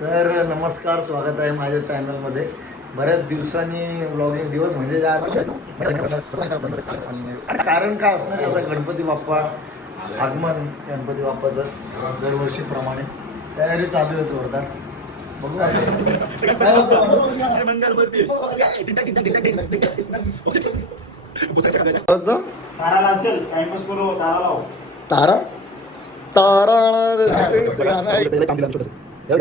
तर नमस्कार, स्वागत आहे माझ्या चॅनलमध्ये. बऱ्याच दिवसांनी व्लॉगिंग दिवस म्हणजे कारण काय असणार आता गणपती बाप्पा आगमन, गणपती बाप्पाचं दरवर्षीप्रमाणे तयारी चालू आहे जोरदार. बघू काय होतं. तारा लाव, चल टाइमपास करू. तारा लाव. तारा तारा आज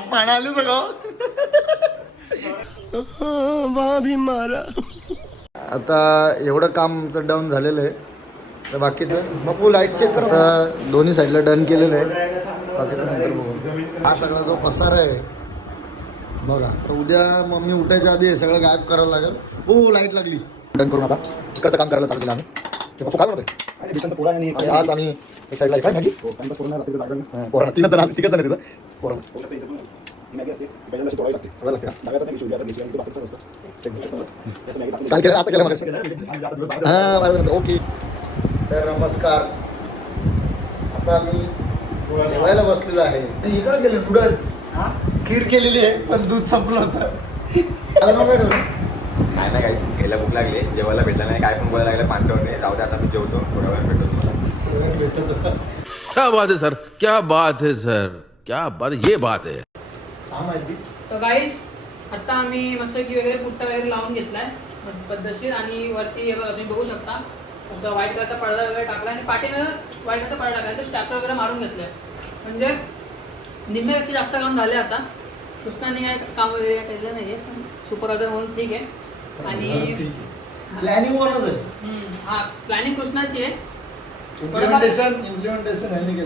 पाणी आलं सगळं. मारा आता एवढं काम आमचं डाऊन झालेलं आहे. तर बाकीचं मग लाईट चेक कर. दोन्ही साईडला डन केलेलं आहे. बाकीचं नंतर बघू. हा सगळा जो पसार आहे बघा, तर उद्या मम्मी उठायच्या आधी हे सगळं गायब करायला लागेल. हो, लाईट लागली. डन करून आता तिकडचं काम करायला चालू केलं आम्ही. ते पप्पू काय म्हणतोय आज आम्ही एक साईडला काय माझी पोरांना तिघं जण तिथं पोरांना काय केलं आता केलं मग. हां, ओके. तर नमस्कार. आता मी जेवायला बसलेलो आहे. इकडं गेले नूडल्स, खीर केलेली आहे पण दूध संपलं होतं. काय नाही काही खायला भूक लागली, जेवायला भेटलं नाही, काय पण बोलायला लागलं माणसावर. जाऊ दे, आता मी जेवतो, थोडा वेळ भेटतो. क्या बात है सर, क्या बात है सर, क्या बात, ये बात है. तर गाईज आता आम्ही मस्तकी वगैरे पुट्टा वगैरे लावून घेतलाय पद्धतशीर. आणि वरती तुम्ही बघू शकता असं व्हाईट कलरचा पडदा वगैरे टाकला आणि पाठीमध्ये व्हाईट कलरचा पडदा टाकला. तर स्टॅपलर वगैरे मारून घेतलाय. म्हणजे निम्म्यापेक्षा जास्त काम झाले आता. कृष्णाने काय काम वगैरे केलेलं नाहीये, सुपरवायझर म्हणून ठीक आहे. आणि प्लॅनिंग हा, प्लॅनिंग कृष्णाची आहे. इम्प्लिमेंटेशन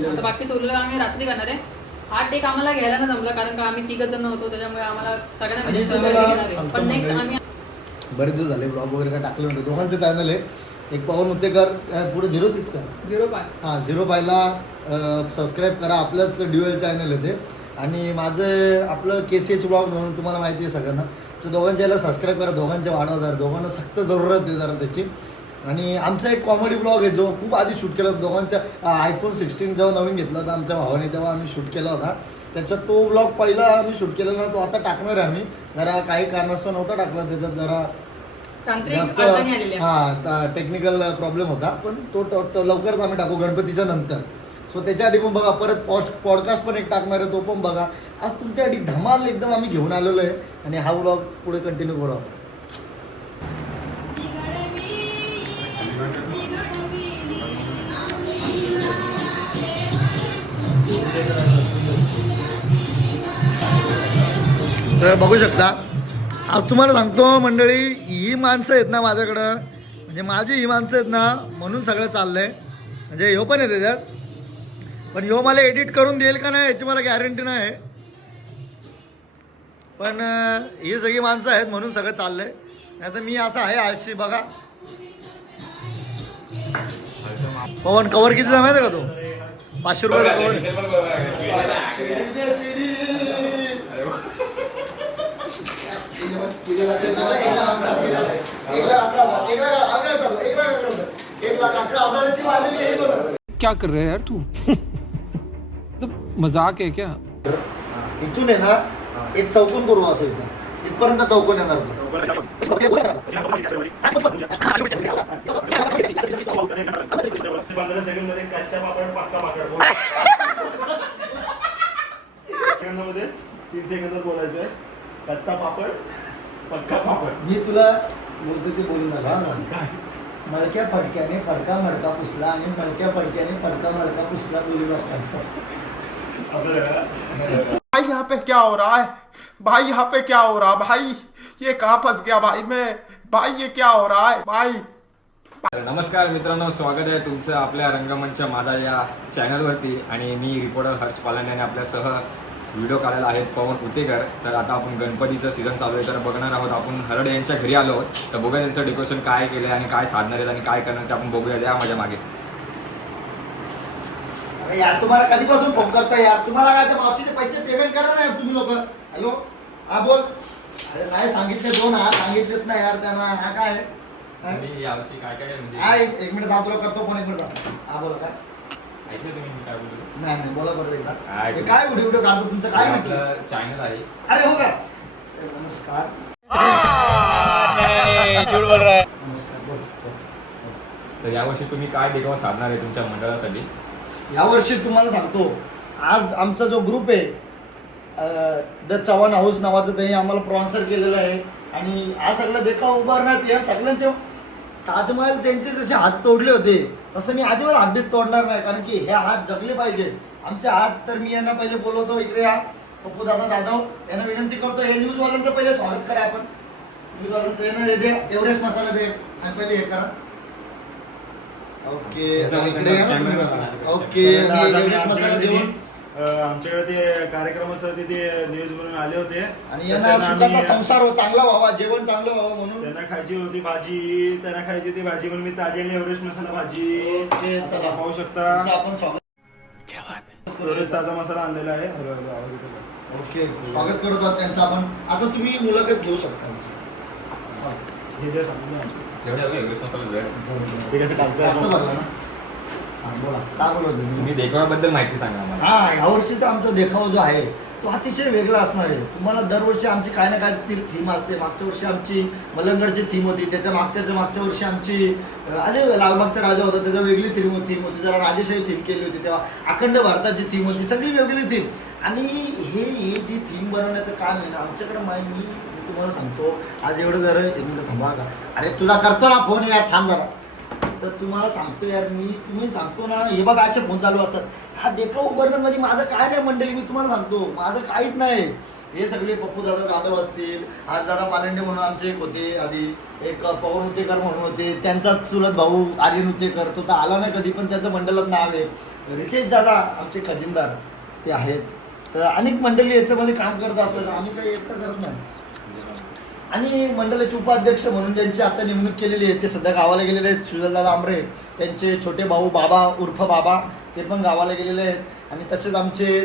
आता बाकीचं उरलेलं आम्ही रात्री करणार आहे. हा टेक आम्हाला घ्यायला ना जमला, कारण का आम्ही 3 जण होतो, त्याच्यामुळे आम्हाला सगळ्यांना पण नेक्स्ट आम्ही बरेच दिवस झाले ब्लॉग वगैरे काय टाकले नव्हते. दोघांचे चॅनल आहे. एक पवन उत्तेकर पुढे 06 का 05 हां 05ला सबस्क्राईब करा. आपलंच ड्युएल चॅनल आहे ते. आणि माझं आपलं KCH ब्लॉग म्हणून तुम्हाला माहिती आहे सगळ्यांना. तर दोघांच्या याला सबस्क्राईब करा. दोघांचे वाढवा जरा. दोघांना सक्त जरूरत आहे जरा त्याची. आणि आमचा एक कॉमेडी ब्लॉग आहे जो खूप आधी शूट केला होता. दोघांच्या iPhone 16 जेव्हा नवीन घेतला होता आमच्या भावाने, तेव्हा आम्ही शूट केला होता. त्याच्यात तो ब्लॉग पहिला आम्ही शूट केलेला ना, तो आता टाकणार आहे आम्ही. जरा काही कारणास्तव नव्हता टाकला, त्याच्यात जरा जास्त टेक्निकल प्रॉब्लेम होता. पण तो लवकरच आम्ही टाकू गणपतीच्या नंतर. सो त्याच्यासाठी पण बघा. परत पॉडकास्ट पण एक टाकणार आहे, तो पण बघा. आज तुमच्यासाठी धमाल एकदम आम्ही घेऊन आलेलो आहे. आणि हा ब्लॉग पुढे कंटिन्यू करू. तर बघू शकता. आज तुम्हाला सांगतो मंडळी, ही माणसं आहेत ना माझ्याकडं, म्हणजे माझी ही माणसं आहेत ना, म्हणून सगळं चाललंय. म्हणजे ह्यो पण आहे त्याच्यात, पण ह्यो मला एडिट करून देईल का नाही याची मला गॅरंटी नाही. पण ही सगळी माणसं आहेत म्हणून सगळं चाललंय. नाही तर मी असं आहे आळशी. बघा पवन, कवर कितीचा माहिती आहे का तो? 500 रुपये कवर. क्या कर रहे हैं यार तू? मतलब मजाक है क्या? इथून आहे ना एक चौकोन करू असं. इथं इथपर्यंत चौकोन येणार तो. 15 सेकंड मध्ये कच्चा पापड पक्का पापड. सेकंदामध्ये 3 सेकंदात बोलायचंय. कच्चा पापड पक्का पापड. मी तुला बोलतो ते बोलू नका. काय मळक्या फडक्याने फडका मडका पुसला आणि मळक्या फडक्याने फडका मडका पुसला बोलू नका. भाई यहाँ पे क्या हो रहा है? भाई यहाँ पे क्या हो रहा भाई? ये कहाँ फंस गया भाई मैं? भाई ये क्या हो रहा है भाई? नमस्कार मित्रांनो, स्वागत आहे तुमचं आपल्या रंगमंच माझा या चॅनलवरती. आणि मी रिपोर्टर हर्ष पालांडे आणि आपल्यासह व्हिडिओ काढायला आहेत पवन उत्तेकर. तर आता आपण गणपतीचं सीझन चालू आहे, तर बघणार आहोत. आपण हरडे यांच्या घरी आलो आहोत, तर बघूया त्यांचं डेकोरेशन काय केलं आणि काय साधणार आहेत आणि काय करणार ते आपण बघूया. द्या माझ्या मागे. यार तुम्हाला कधीपासून फोन करता यार? तुम्हाला काय त्या मावशीचे पैसे पेमेंट करा ना तुम्ही लोक. हॅलो, हा बोल. अरे नाही सांगितले 2 हात सांगितलेत ना यार त्यांना. हा काय काय? तुम्ही यावर्षी काय काय म्हणजे हा एक मिनिट दाबलो करतो फोन. 1 मिनिट दाब. हा बोला काय? ऐकलं तुम्ही मी काय बोलतो? नाही नाही बोला परत एकदा. काय हे काय व्हिडिओ काढतो तुमचं काय नक्की? आपलं चॅनल आहे. अरे हो का? नमस्कार. नमस्कार बोल. तर यावर्षी तुम्ही काय देखावा साधणार आहे तुमच्या मंडळासाठी? यावर्षी तुम्हाला सांगतो, आज आमचा जो ग्रुप आहे द चव्हाण हाऊस नावाचं, त्यांनी आम्हाला स्पॉन्सर केलेलं आहे. आणि हा सगळा देखावा उभारण्यात या सगळ्यांचे ताजमहल त्यांचे जसे हात तोडले होते तसं मी अजिबात हातबीत तोडणार नाही. कारण की हे हात जगले पाहिजे आमचे हात. तर मी यांना पहिले बोलवतो इकडे या. पप्पू दादा जाधव यांना विनंती करतो, हे न्यूजवाल्यांचं पहिले स्वागत करा आपण. न्यूजवाल्यांचं यांना हे दे, एव्हरेस्ट मसाला दे आणि पहिले हे करा. ओके इकडे या ना तुम्ही. ओके मी एव्हरेस्ट मसाला देऊन आमच्याकडे ते कार्यक्रम असतात ते न्यूज म्हणून आले होते आणि यांना सुखाचा संसार चांगला व्हावा, जेवण चांगलं व्हावं म्हणून त्यांना खायची होती भाजी, त्यांना खायची होती भाजी म्हणून मी ताजेली एव्हरेस्ट मसाला भाजी ओके, आता चला. पाहू शकता. तुमचं आपण स्वागत एव्हरेस्ट ताजा मसाला आणलेला आहे. ओके स्वागत करत आहोत त्यांचं आपण. आता तुम्ही मुलाखत घेऊ शकता. हे जे सांगितलं ना. जेवढे हवे एवढेच मसाला जड. ते कसं जास्त कालचं भरलं ना. हा बोला काय बोलत होते तुम्ही? तुम्ही देखाव्याबद्दल माहिती सांगा आम्हाला. हा ह्या वर्षीचा आमचा देखावा जो आहे तो अतिशय वेगळा असणार आहे. तुम्हाला दरवर्षी आमची काय ना काय ती थीम असते. मागच्या वर्षी आमची मलंगडची थीम होती, त्याच्या मागच्या वर्षी आमची अजय लालबागचा राजा होता त्याच्या वेगळी थीम होती. जरा राजेशाही थीम केली होती, तेव्हा अखंड भारताची थीम होती, सगळी वेगळी थीम. आणि हे जी थीम बनवण्याचं काम आहे ना आमच्याकडे मी तुम्हाला सांगतो. आज एवढं जरा 1 मिनिट थांबा का. अरे तुला करतो ना फोन यार, थांब जरा. तर तुम्हाला सांगतो यार तुम्ही सांगतो ना, हे बघा असे फोन चालू असतात. हा देखावा उभारण्यामध्ये माझं काय नाही मंडळी, मी तुम्हाला सांगतो माझं काहीच नाही. हे सगळे पप्पू दादा जाधव असतील, आज दादा पालंडे म्हणून आमचे एक होते, आधी एक पवन उतेकर म्हणून होते, त्यांचाच चुलत भाऊ आर्यन उतेकर, तो तर आला नाही कधी पण त्याचं मंडळात नाव आहे. रितेश दादा आमचे खजिनदार ते आहेत. तर अनेक मंडळी याच्यामध्ये काम करत असतात, आम्ही काही एकटं करत नाही. आणि मंडळाचे उपाध्यक्ष म्हणून ज्यांची आता नेमणूक केलेली आहे ते सध्या गावाला गेलेले आहेत. सुजलदादा आंबरे, त्यांचे छोटे भाऊ बाबा उर्फ बाबा, ते पण गावाला गेलेले आहेत. आणि तसेच आमचे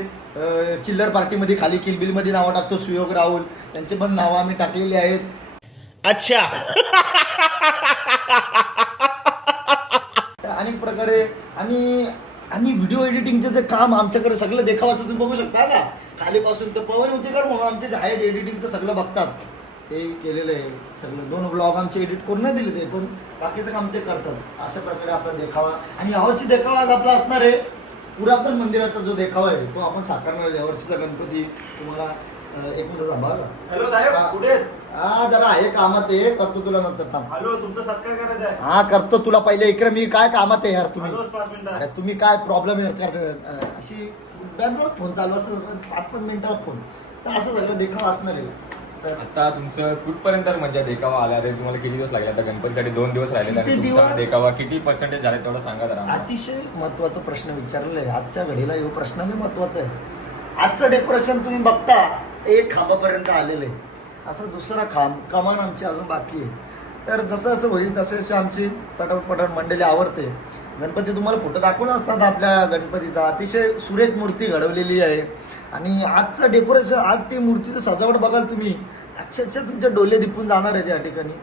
चिल्लर पार्टीमध्ये खाली किलबिलमध्ये नावं टाकतो सुयोग राहुल, त्यांचे पण नावं आम्ही टाकलेली आहेत. अच्छा. अनेक प्रकारे आणि व्हिडिओ एडिटिंगचं जे काम आमच्याकडे सगळं देखावाचं तुम्ही बघू शकता ना. खालीपासून तर पवन उतेकर म्हणून आमचे जे आहेत एडिटिंगचं सगळं बघतात, ते केलेलं आहे सगळं. 2 ब्लॉग आमचे एडिट करून नाही दिले ते, पण बाकीचं काम ते करतात. अशा प्रकारे आपला देखावा. आणि यावर्षी देखावा आज आपला असणार आहे पुरातन मंदिराचा जो देखावा आहे तो आपण साकारणार. यावर्षीचा गणपती तुम्हाला 1 मिनिट थांबा. हॅलो साहेब कुठे आहेत? हा जरा आहे कामात आहे, करतो तुला नंतर. थांब. हॅलो तुमचा सत्कार करायचा आहे. हा करतो तुला पहिले. इकडे मी काय कामात आहे यार तुम्ही. हॅलो 5 मिनिटं. अरे तुम्ही काय प्रॉब्लेम करता अशी दररोज फोन चालू असतात, 5-5 मिनिटाला फोन. तर असं सगळं देखावा असणार आहे. तर आता तुमचं कुठपर्यंत म्हणजे देखावा आला ते तुम्हाला किती दिवस लागले? आता गणपतीसाठी 2 दिवस राहिले, किती तुमचा दिवस? देखावा किती % झाले तेवढं सांगा जरा आम्हाला. अतिशय महत्वाचा प्रश्न विचारलेला आहे आजच्या घडीला. हे प्रश्न लय महत्वाचा आहे. आजचं डेकोरेशन तुम्ही बघता 1 खांबापर्यंत आलेलं आहे, असं दुसरा खांब कमान आमची अजून बाकी आहे. तर जसं जसं होईल तसे आमची पटापट मंडळी आवडते. गणपती तुम्हाला फोटो दाखवून असतात आपल्या गणपतीचा. अतिशय सुरेख मूर्ती घडवलेली आहे. आणि आजचं डेकोरेशन, आज ती मूर्तीचं सजावट बघाल तुम्ही, अक्षरशः तुमच्या डोळे दिपून जाणार आहे त्या ठिकाणी.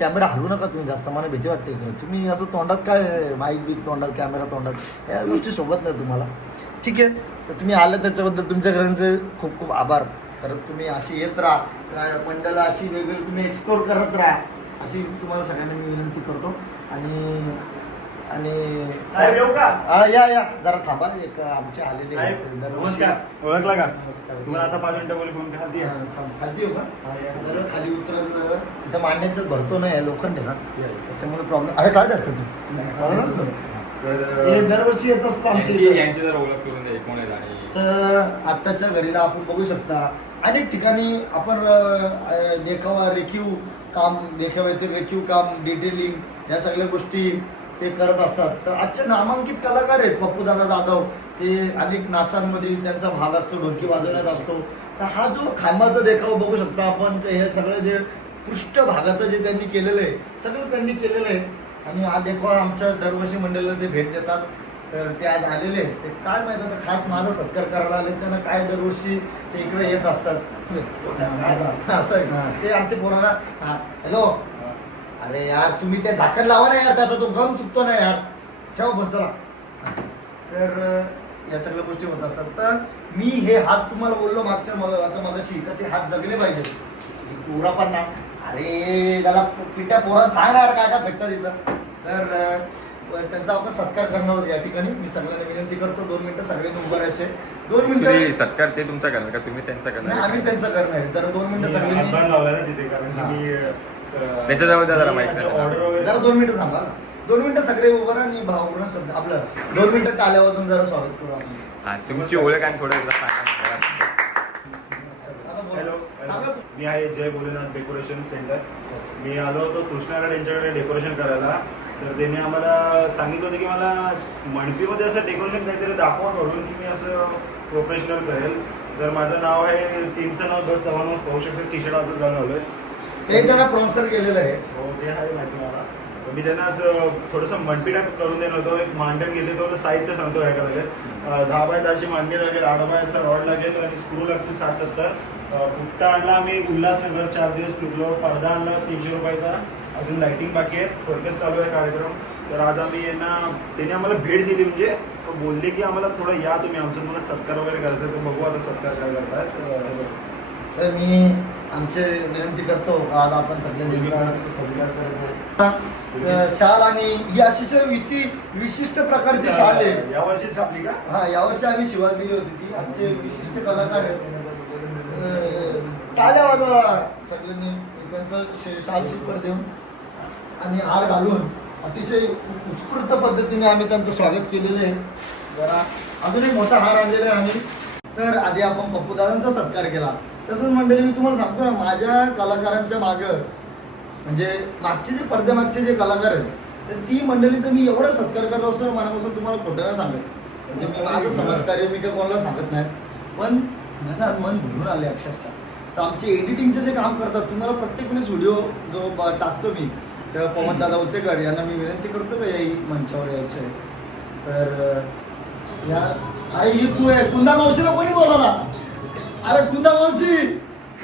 कॅमेरा हलवू नका तुम्ही जास्त, मला भीती वाटते. तुम्ही असं तोंडात काय माईक बीक तोंडात, कॅमेरा तोंडात, या गोष्टी सोबत नाही तुम्हाला. ठीक आहे, तर तुम्ही आलं त्याच्याबद्दल तुमच्या घरांचे खूप खूप आभार. कारण तुम्ही अशी येत राहा, मंडळाला अशी वेगवेगळी तुम्ही एक्सप्लोर करत राहा, अशी तुम्हाला सगळ्यांना मी विनंती करतो. आणि साहेब येऊ का? या जरा थांबा. एक आमचे आलेले आहेत साहेब दरवर्षी. नमस्कार. ओळखला का? नमस्कार. तुम्हाला आता 5 मिनिटं बोलू फोन खाली या. खाली येऊ का? जरा खाली उतरलं इथं मांड्यांचं भरतो नाही लोखंड आहे ना, त्याच्यामुळे प्रॉब्लेम. अरे काय करतो तू? हे दरवर्षी येत असतं आमच्या इथे. यांची जर ओळख करून द्या कोण आहेत आणि तर आत्ताच्या घडीला आपण बघू शकता अनेक ठिकाणी आपण देखावा रेखीव काम, देखाव्यातील रेखीव काम, डिटेलिंग, या सगळ्या गोष्टी ते करत असतात. तर आजचे नामांकित कलाकार आहेत पप्पू दादा जाधव, ते अनेक नाचांमध्ये त्यांचा भाग असतो, ढोलकी वाजवण्यात असतो. तर हा जो खांबाचा देखावा बघू शकता आपण, हे सगळं जे पृष्ठभागाचं जे त्यांनी केलेलं आहे सगळं त्यांनी केलेलं आहे. आणि हा देखावा आमच्या दरवर्षी मंडळाला ते भेट देतात. तर ते आज आलेले ते काय माहित आता खास माझा सत्कार करायला आले त्यांना काय दरवर्षी ते इकडे येत असतात असं आहे का? ते आमचे पोरांना हॅलो अरे यार तुम्ही ते झाकण लावा ना यार त्याचा तो गम चुकतो ना यार ठेवा फोन चला. तर या सगळ्या गोष्टी होत असतात. तर मी हे हात तुम्हाला बोललो मागच्या आता मगाशी का ते हात जगले पाहिजेत पुरा पण ना. अरे त्याला पिट्या पोरात सांगणार काय काय फेकतात तिथं. तर त्यांचा आपण सत्कार करणार आहोत या ठिकाणी. मी सगळ्यांना विनंती करतो 2 मिनिटं सगळ्यांनी उभं राहायचे. 2 मिनिटं Actually, सत्कार ते तुमचा करणार का तुम्ही त्यांचा नाही, करणार आम्ही त्यांचं करणार आहे. जरा 2 मिनिटं हातभार सगळ्यांनी लावला ना तिथे कारण की मी त्याच्याजवळ जरा माहित नाही. ऑर्डर वगैरे जरा 2 मिनिटं थांबा. 2 मिनिटं सगळे उभं राहा आणि भावपूर्ण सध्या आपलं 2 मिनिटं टाळ्या वाजून जरा स्वागत करू आपण. हा, तुमची ओळख आणि थोडं एकदा सांगा. आता बोला. हॅलो सांगा. मी आहे जय भोलेनाथ डेकोरेशन सेंटर. मी आलो होतो कृष्णागड यांच्याकडे डेकोरेशन करायला. तर त्यांनी आम्हाला सांगितलं होतं की मला मणपीमध्ये असं डेकोरेशन काहीतरी दाखवा करून की मी असं प्रोफेशनल करेल. तर माझं नाव आहे टीमचं नाव द चव्हाण पाहू शकतो. टी शर्ट असं जाऊन आलोय. ते त्यांना स्पॉन्सर केलेलं आहे. हो ते आहे माहिती मला. मी त्यांना असं थोडंसं मणपी टाईप करून देणार होतो. एक मांडण घेतले तो साहित्य सांगतो काय लागेल. 10 बाय 10ची मांडणी लागेल, 8 बायचा रॉड लागेल आणि स्क्रू लागतील 60-70. पुट्टा आणला आम्ही उल्हासनगर 4 दिवस फिरलो. पडदा आणला 300 रुपयाचा. अजून लाइटिंग बाकी आहे. थोडक्यात चालू आहे कार्यक्रम. तर आज आम्ही त्यांनी आम्हाला भेट दिली म्हणजे बोलले की आम्हाला थोडं या तुम्ही आमचं तुम्हाला सत्कार वगैरे करायचं. तर बघू आता सत्कार काय करतात. तर मी आमचे विनंती करतो आज आपण सगळ्यांनी सत्कार करायचा. शाल आणि ही अतिशय विशिष्ट प्रकारची शाल आहे. या वर्षी छापली का? हा यावर्षी आम्ही शिवाय दिली होती ती. आजचे विशिष्ट कलाकार आहेत. टाळ्या वाजवा सगळ्यांनी त्यांचं शाल शिल्पर देऊन आणि हार घालून अतिशय उत्स्फूर्त पद्धतीने आम्ही त्यांचं स्वागत केलेलं आहे. जरा अजून एक मोठा हार आणलेला आहे आम्ही. तर आधी आपण पप्पूदादांचा सत्कार केला. तसंच मंडळी मी तुम्हाला सांगतो ना माझ्या कलाकारांच्या मागं म्हणजे मागचे जे पडद्यामागचे जे कलाकार आहेत तर ती मंडळी तर मी एवढा सत्कार करलो असतो मनापासून तुम्हाला खोटं नाही सांगत. म्हणजे मी माझं समाजकार्य मी काही कोणाला सांगत नाही पण माझं मन भरून आले अक्षरशः. तर आमचे एडिटिंगचं जे काम करतात तुम्हाला प्रत्येक वेळेस व्हिडिओ जो टाकतो मी तेव्हा पवनदादा उत्तेकर यांना मी विनंती करतो का याही मंचावर यायचं आहे. तर या अरे ही तू आहे कुंदा मावशीला कोणी बोलावला. अरे कुंदा मावशी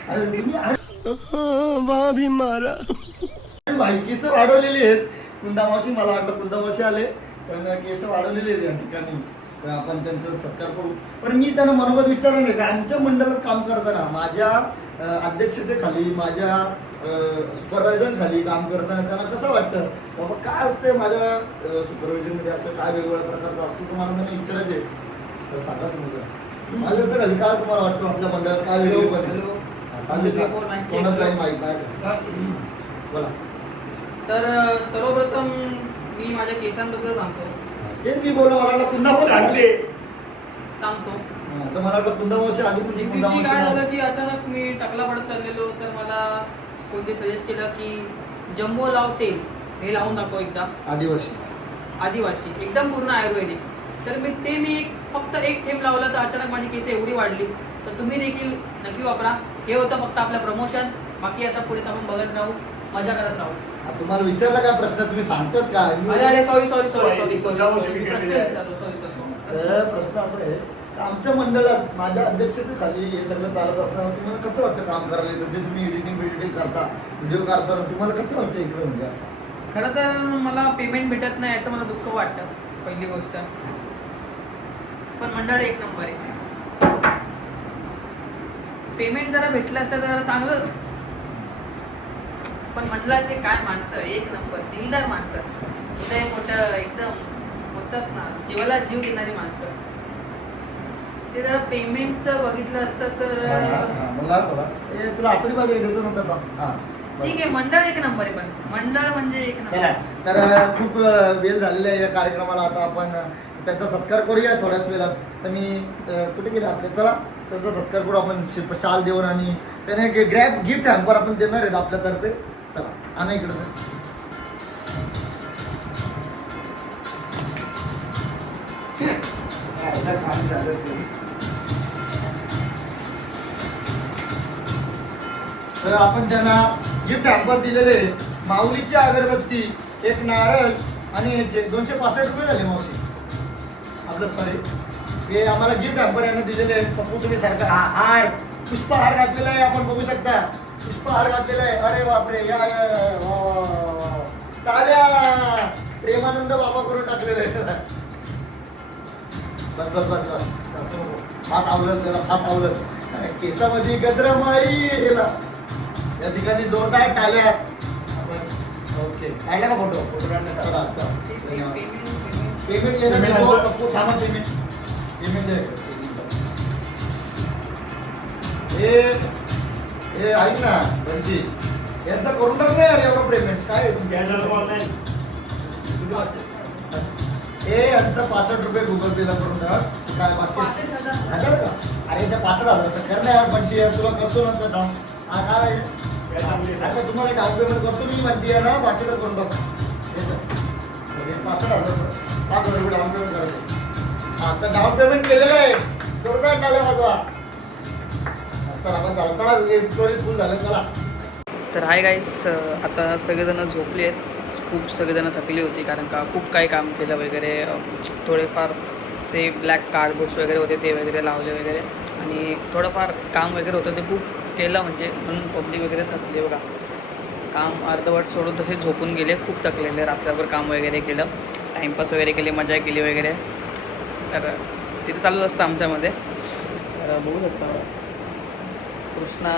अरे तुम्ही अरे मारा भाई केस वाढवलेली आहेत. कुंदा मावशी मला वाटलं कुंदा मावशी आले पण केस वाढवलेली आहेत या ठिकाणी. तर आपण त्यांचा सत्कार करू. पण मी त्यांना मनोगत विचारलं नाही का आमच्या मंडळात काम करताना माझ्या अध्यक्षतेखाली माझ्या सुपरवायझर खाली काम करताना त्यांना कसं वाटतं बाबा काय असतं माझ्या सुपरवायझरमध्ये असं काय वेगवेगळ्या प्रकारचं असतं तुम्हाला त्यांना विचारायचे. सर सांगा तुम्ही माझ्याच्या खाली काय तुम्हाला वाटतं आपल्या मंडळात काय वेगळे पण कोणात जाईल माहीत नाही बोला. तर सर्वप्रथम मी माझ्या केसांबद्दल सांगतो. तेच मी बोललो मला वाटलं कुंदा मावशी चांगले सांगतो तर मला वाटलं कुंदा मावशी आली पण ती एक कुंदा दिवशी काय झालं मावशी की अचानक मी टकला पडत चाललेलो तर मला कोणते सजेस्ट केलं की जम्बो लाव तेल हे लावून दाखव एकदा. आदिवासी एकदम पूर्ण आयुर्वेदिक. तर मी फक्त एक थेंब लावलं तर अचानक माझी केस एवढी वाढली. तर तुम्ही देखील नक्की वापरा. हे होतं फक्त आपलं प्रमोशन. बाकी आता पुढे आपण बघत राहू मजा करत राहू. तुम्हाला विचारला काय प्रश्न तुम्ही सांगतात का अरे सॉरी प्रश्न असा आहे की आमच्या मंडळात माझ्या अध्यक्षतेखाली हे सगळं चालत असताना तुम्हाला कसं वाटतं काम करायला येतं जे तुम्ही एडिटिंग करता व्हिडिओ करताना तुम्हाला कसं वाटतं इकडे म्हणजे असं. खरं तर मला पेमेंट भेटत नाही याचं मला दुःख वाटतं पहिली गोष्ट. पण मंडळ एक नंबर आहे. पेमेंट जरा भेटलं असतं तर चांगलं. पण मंडळाचे काय माणसं एक नंबर दिलदार माणसं. उदय मोठं एकदम होतात ना जीवाला जीव देणारी माणसं. ते जरा पेमेंटचं बघितलं असतं तर तुला आठवडी बाजू देतो ना त्याचा. ठीक आहे मंडळ एक नंबर आहे. पण मंडळ म्हणजे एक चला नंबर. तर खूप वेळ झालेला आहे या कार्यक्रमाला. आता आपण त्यांचा सत्कार करूया थोड्याच वेळात. तर मी कुठे गेले आपले चला त्यांचा सत्कार करू आपण शाल देऊन आणि त्याने एक गिफ्ट हॅम्पर आपण देणार आहेत आपल्यातर्फे. चला आणा इकडे. तर आपण त्यांना गिफ्ट हॅम्पर दिलेले माऊलीची अगरबत्ती एक नारळ आणि 265 रुपये झाले मावशी. प्लस सॉरी, हे आम्हाला गिफ्ट हॅम्पर यानं दिलेले आहे. पप्पू तुम्ही सारखा हार पुष्पहार घातलेला आहे, आपण बघू शकता पुष्पहार घातलेला आहे. अरे बापरे, या या या, वा, वा, वा, वा. टाळ्या, प्रेमानंद बाबा करून टाकलेलं आहे. बस बस बस बस, असं नको. फास आवलं त्याला, फास आवलं. अरे केसामध्ये गजरामाई गेला. या ठिकाणी जोरदार टाळ्या. आपण ओके काढला का फोटो? फोटो काढला. चला चला, धन्यवाद. पेमेंट येणार नाही हो, पप्पू थांबा. पेमेंट हे ऐक ना बंजी, यांचं करून टाक ना यार एवढं पेमेंट. काय आहे तुमच्या हे यांचं 65 रुपये गुगल पेला करून टाक. काय बाकी 1000 का? अरे त्या 65,000 तर कर ना यार बंजी, यार तुला करतो ना तर डाऊन. काय आता तुम्हाला डाऊन पेमेंट करतो मी म्हणते ना, बाकीचं करून टाक. 65,000 5,000 रुपये डाऊन पेमेंट करतो. आता डाऊन पेमेंट केलेलं आहे, जोरदार टाळ्या वाजवा. चला आपण चला स्टोरी फुल झालं. चला तर हाय गाईस, आता सगळेजण झोपले आहेत. खूप सगळेजण थकली होती कारण का खूप काही काम केलं वगैरे. थोडेफार ते ब्लॅक कार्डबोर्ड्स वगैरे होते ते वगैरे लावले वगैरे, आणि थोडंफार काम वगैरे होतं ते खूप केलं म्हणजे, म्हणून पब्लिक वगैरे थकली बघा. काम अर्धवट सोडून तसे झोपून गेले, खूप थकलेले. रात्रभर काम वगैरे केलं, टाईमपास वगैरे केले, मजा केली वगैरे. तर तिथे चालूच असतं आमच्यामध्ये. तर बघू शकता कृष्णा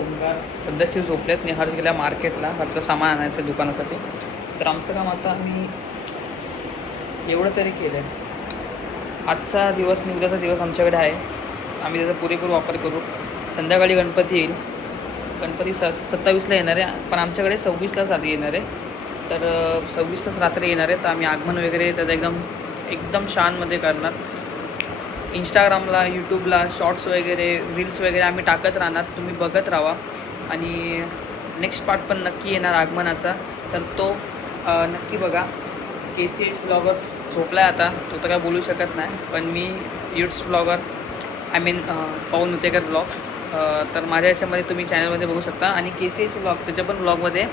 ओंकार पद्धतशीर झोपलेत. निहार्ज गेल्या मार्केटला, आपलं सामान आणायचं दुकानासाठी. तर आमचं काम आता आम्ही एवढं तरी केलं आहे. आजचा दिवस आणि उद्याचा दिवस आमच्याकडे आहे, आम्ही त्याचा पुरेपूर वापर करू. संध्याकाळी गणपती येईल. गणपती 27ला येणार आहे, पण आमच्याकडे 26लाच आधी येणार आहे. तर 26लाच रात्री येणार आहे. तर आम्ही आगमन वगैरे त्याचं एकदम शानमध्ये करणार. इंस्टाग्रामला, यूट्यूबला शॉर्ट्स वगैरे, रील्स वगैरे आम्ही टाकत राहणार, तुम्ही बघत राहा. आणि नेक्स्ट पार्ट पण नक्की येणार आगमनाचा, तर तो नक्की बघा. KCH ब्लॉगर्स झोपला आहे आता, तो तर काय बोलू शकत नाही, पण मी युट्स ब्लॉगर पवन उतेकर ब्लॉग्स, तर माझ्या याच्यामध्ये तुम्ही चॅनलमध्ये बघू शकता. आणि KCH ब्लॉग त्याच्या पण ब्लॉगमध्ये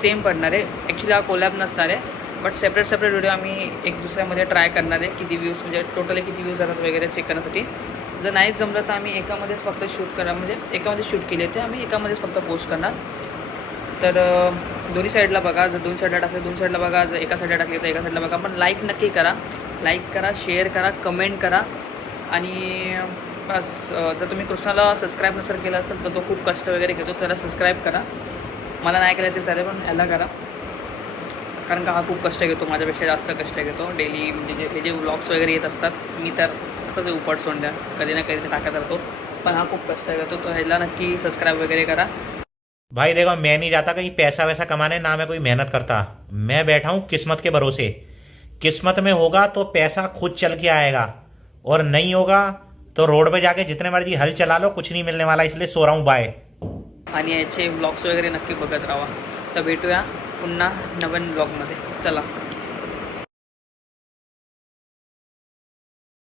सेम पडणार आहे. ॲक्च्युली हा कोलॅब नसणार आहे, बट सेपरेट व्हिडिओ आम्ही एक दुसऱ्यामध्ये ट्राय करणार आहे. किती व्ह्यूज म्हणजे टोटली किती व्ह्यूज जातात वगैरे चेक करण्यासाठी. जर नाहीच जमलं तर आम्ही एकामध्येच फक्त शूट करणार, म्हणजे एकामध्ये शूट केले ते आम्ही एकामध्येच फक्त पोस्ट करणार. तर दोन्ही साईडला बघा, जर दोन साईडला टाकले दोन साईडला बघा, जर एका साईडला टाकले तर एका साईडला बघा. पण लाईक नक्की करा, लाईक करा, शेअर करा, कमेंट करा. आणि बस जर तुम्ही कृष्णाला सबस्क्राईब नसेल केलं असेल तर तो खूप कष्ट वगैरे घेतो, त्याला सबस्क्राईब करा. मला नाही केलं ते चालेल, पण याला करा, कारण का हा खूप कष्ट घेतो, माझ्यापेक्षा जास्त कष्ट घेतो. डेली म्हणजे हे जे व्लॉग्स वगैरे येत असतात, मी तर असंच उपट सोंड्या कधी ना कधी टाकत राहतो, पण हा खूप कष्ट घेतो. तो ह्याला नक्की सबस्क्राईब वगैरे करा. भाई देखो, मैं नहीं जाता कहीं पैसा वैसा कमाने, ना मैं कोई मेहनत करता. मैं बैठा हूँ किस्मत के भरोसे. किस्मत में होगा तो पैसा खुद चल के आएगा, और नहीं होगा तो रोड पे जाके जितने मर्जी हल चला लो, कुछ नहीं मिलने वाला. इसलिए सो रहा हूँ. बाय. आणि याचे व्लॉग्स वगैरे नक्की बघत राहा. तर भेटूया पुन्हा नवीन ब्लॉगमध्ये. चला.